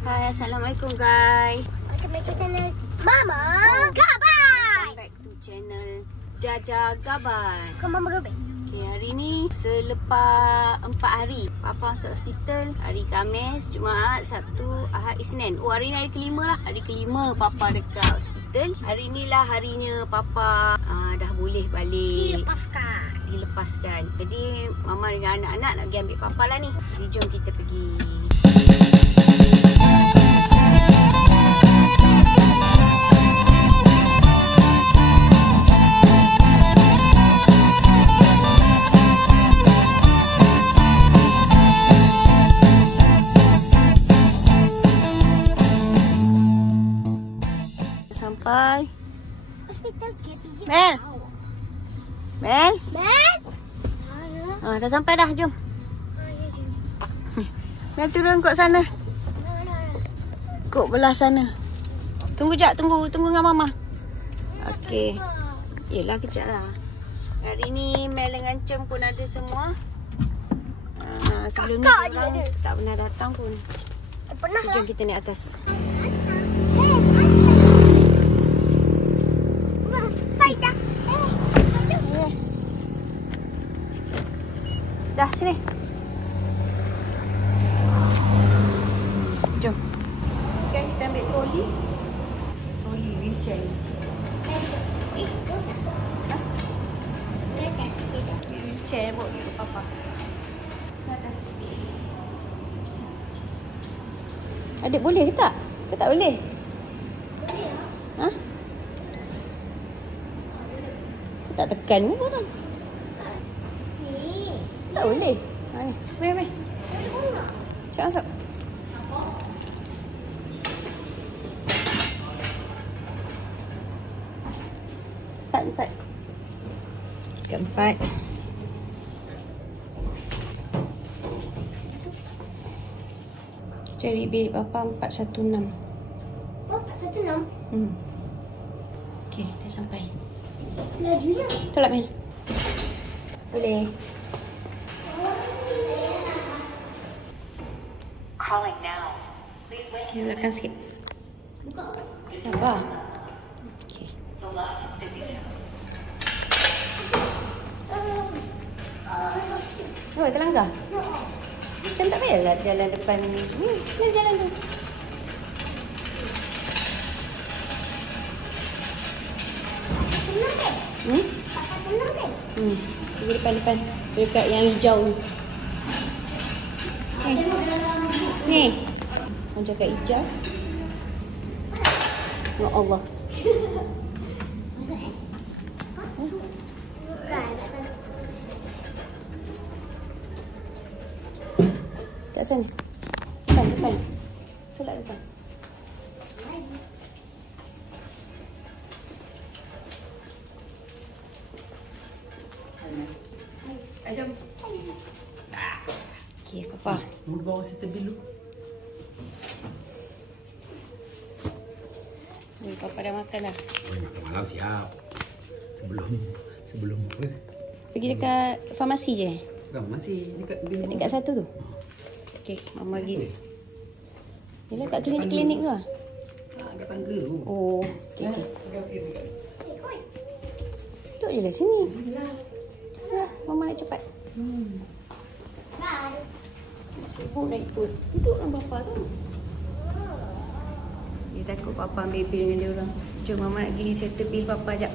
Hai, Assalamualaikum guys. Welcome back to channel Mama Gaban. Welcome back to channel Jaja Gaban. Mama Gaban. Okay, hari ni selepas 4 hari Papa masuk hospital. Hari Khamis, Jumaat, Sabtu, Ahad, Isnin. Oh, hari ni hari kelima lah. Hari kelima Papa dekat hospital. Hari ni lah harinya Papa dah boleh balik. Dilepaskan. Jadi Mama dengan anak-anak nak pergi ambil Papa lah ni. Jadi jom kita pergi. Sampai Hospital gate. Mel. Mel. Mel. Dah sampai dah, jom. Mel turun kot sana. Kot belah sana. Tunggu jap, tunggu dengan Mama. Okey. Yelah, kejap lah. Hari ni Mel dengan Cem pun ada semua. Sebelum ni orang tak pernah datang pun. Pernah Jom kita naik atas. Dah, sini. Jom. Okay, kita ambil troli. Troli wheelchair. Terus aku. Dia dah sikit. Wheelchair bawa ke Papa. Atas. Adik boleh ke tak? Ke tak boleh? Boleh lah. Ha? Saya tak tekan pun orang. Ni. Tak boleh. Ni. Mari. Cak masuk. Empat. Keempat. Cari bilik Papa 416. Oh, 416. Okey, dah sampai. Lajunya. Tolak Mel. Boleh. Belakang sikit. Sabar. Okey. Oh, terlanggar? Macam tak payahlah jalan depan ni. Ni jalan tu. Pergi depan. Dekat yang hijau ni. Ni. Orang cakap hijau. Ya Allah. Kat sana. Depan. Tolak depan. Jom. Okey, Papa. Mau bawa situ dulu. Ni Papa dah makan dah. Oh, makan malam siap. Sebelum apa? Pergi dekat farmasi je. Bukan, masih dekat Tingkat satu tu. Okey, Mama pergi. Yalah kat klinik tu lah. Agak tangga tu. Oh, okey. Duduk je lah sini. Ya, Mama nak cepat. Sibuk nak ikut. Duduk dengan Papa tu. Dia takut Papa ambil bil dengan dia orang. Jom Mama nak pergi settle bil Papa jap.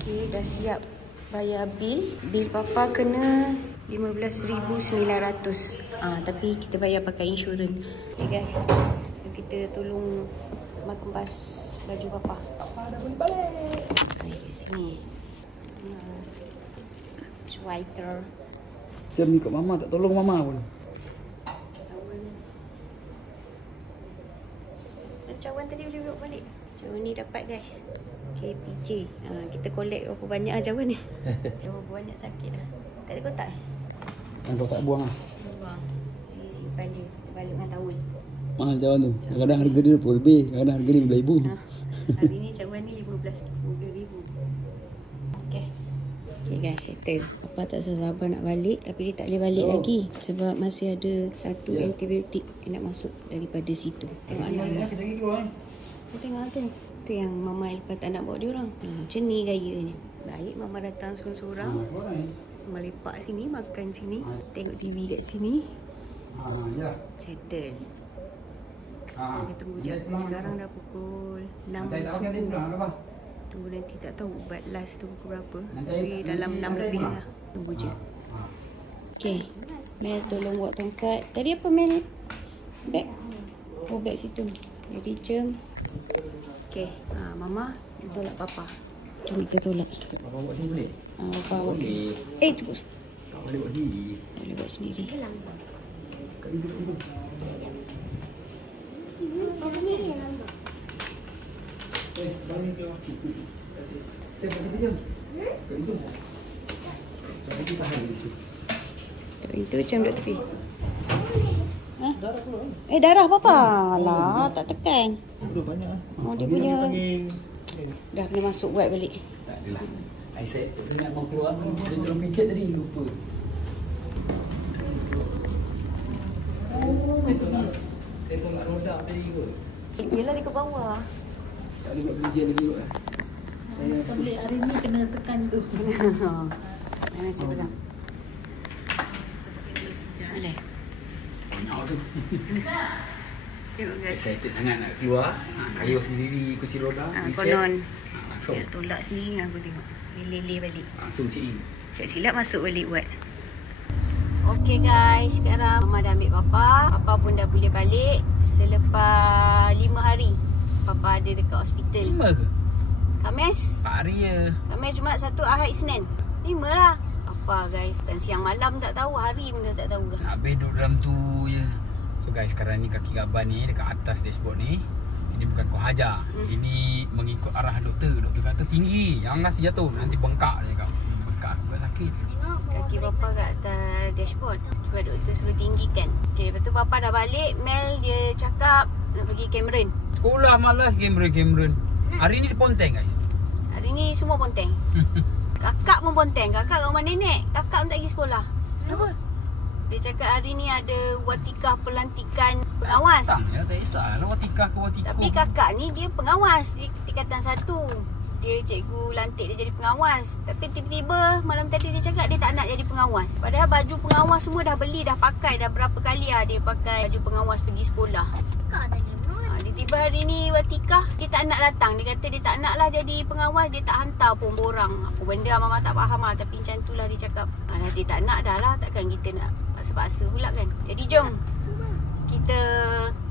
Okey, dah siap bayar bil. Bil Papa kena 15,900. Tapi kita bayar pakai insurans. Okay guys, jom kita tolong Mama kembas baju Papa. Papa dah boleh balik. Sini. Sweater. Jam ni kat Mama tak tolong Mama pun. Cawan tadi boleh bawa balik. Cawan ni dapat guys. KPJ. Kita collect berapa banyak cawan ni. Berapa banyak sakit dah. Tak ada kotak? Kan kau tak buang lah. Buang. Ini simpan je. Balik dengan towel. Mahal cawan tu. Kadang-kadang harga dia 20 lebih. Kadang-kadang harga dia 15,000. Hari ni cawan ni 15,000. Okay. Okay guys, settle. Papa tak sabar nak balik, tapi dia tak boleh balik lagi sebab masih ada satu antibiotik yang nak masuk daripada situ. Tengok anak. Tengok tu. Tu yang mama lepas tak nak bawa dia orang. Macam ni gayanya. Baik, mama datang seorang-seorang. Mama lepak sini, makan sini, tengok TV kat sini. Settle. Kita tunggu je. Sekarang dah pukul 6 subuh. Tunggu nanti tak tahu ubat last tu pukul berapa. Tapi dalam 6 lebih lah. Tunggu je. Okay. Mel tolong buat tongkat. Tadi apa Mel? Bag? Oh bag situ. Jadi jam. Okay. Mama tolak Papa. Jom kita tolak. Papa buat sini boleh? Papa buat. Boleh. Tu. Tak boleh buat sendiri. Boleh buat sendiri. Kat duduk. Bangun tu. Saya pergi jam. Kat itu. Saya pergi tahan di situ. Kat pintu macam duduk tepi. Darah keluar. Darah Papa. Lah, tak tekan. Dah banyak lah. Oh, dia punya. Dah kena masuk buat balik. Tak adalah. Saya nak mau keluar. Dia terus pijat tadi. Lupa. Saya tolak roda tadi kot. Yelah dia ke bawah. Tak boleh buat pijat lagi kot. Saya Tak boleh hari ni kena tekan tu. Mana seorang. Boleh. tengok tu. Tengok guys. Excited sangat nak keluar. Kayuh sendiri kursi roda. Konon. Langsung. Dia tolak sendiri aku tengok. Leleh balik. Langsung cik in. Cik silap masuk balik buat. Okay guys, sekarang Mama dah ambil Papa. Papa pun dah boleh balik selepas 5 hari. Papa ada dekat hospital. 5 ke? Khamis. 4 hari je. Khamis, Jumaat, Sabtu, Ahad, Isnin. 5 lah. Apa guys, dan siang malam tak tahu, hari pun dah tak tahu dah. Habis duduk dalam tu je. So guys, sekarang ni kaki gaban ni dekat atas dashboard ni. Ini bukan kau hajar. Ini mengikut arah doktor. Doktor kata tinggi, jangan kasi jatuh, nanti bengkak dia kau. Bengkak aku kat sakit. Kaki Papa kat atas dashboard sebab doktor suruh tinggikan. Okay, lepas tu Papa dah balik. Mel dia cakap nak pergi Cameron. Sekolah malas Cameron. Hari ni dia ponteng guys. Hari ni semua ponteng. Kakak pun ponteng. Kakak kat rumah nenek. Kakak pun tak pergi sekolah. Kenapa? Dia cakap hari ni ada watikah pelantikan pengawas. Tak kisahlah watikah ke watiko. Tapi kakak ni dia pengawas di tingkatan 1. Dia cikgu lantik dia jadi pengawas. Tapi tiba-tiba malam tadi dia cakap dia tak nak jadi pengawas. Padahal baju pengawas semua dah beli, dah pakai. Dah berapa kali lah dia pakai baju pengawas pergi sekolah. Kak tadi Tiba hari ni watikah, dia tak nak datang. Dia kata dia tak nak lah jadi pengawas. Dia tak hantar pun borang. Apa benda Mama tak faham lah. Tapi macam tu lah dia cakap. Dia tak nak dah lah. Takkan kita nak paksa-paksa pula kan. Jadi jom kita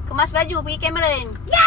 kemas baju pergi Cameron. Ya!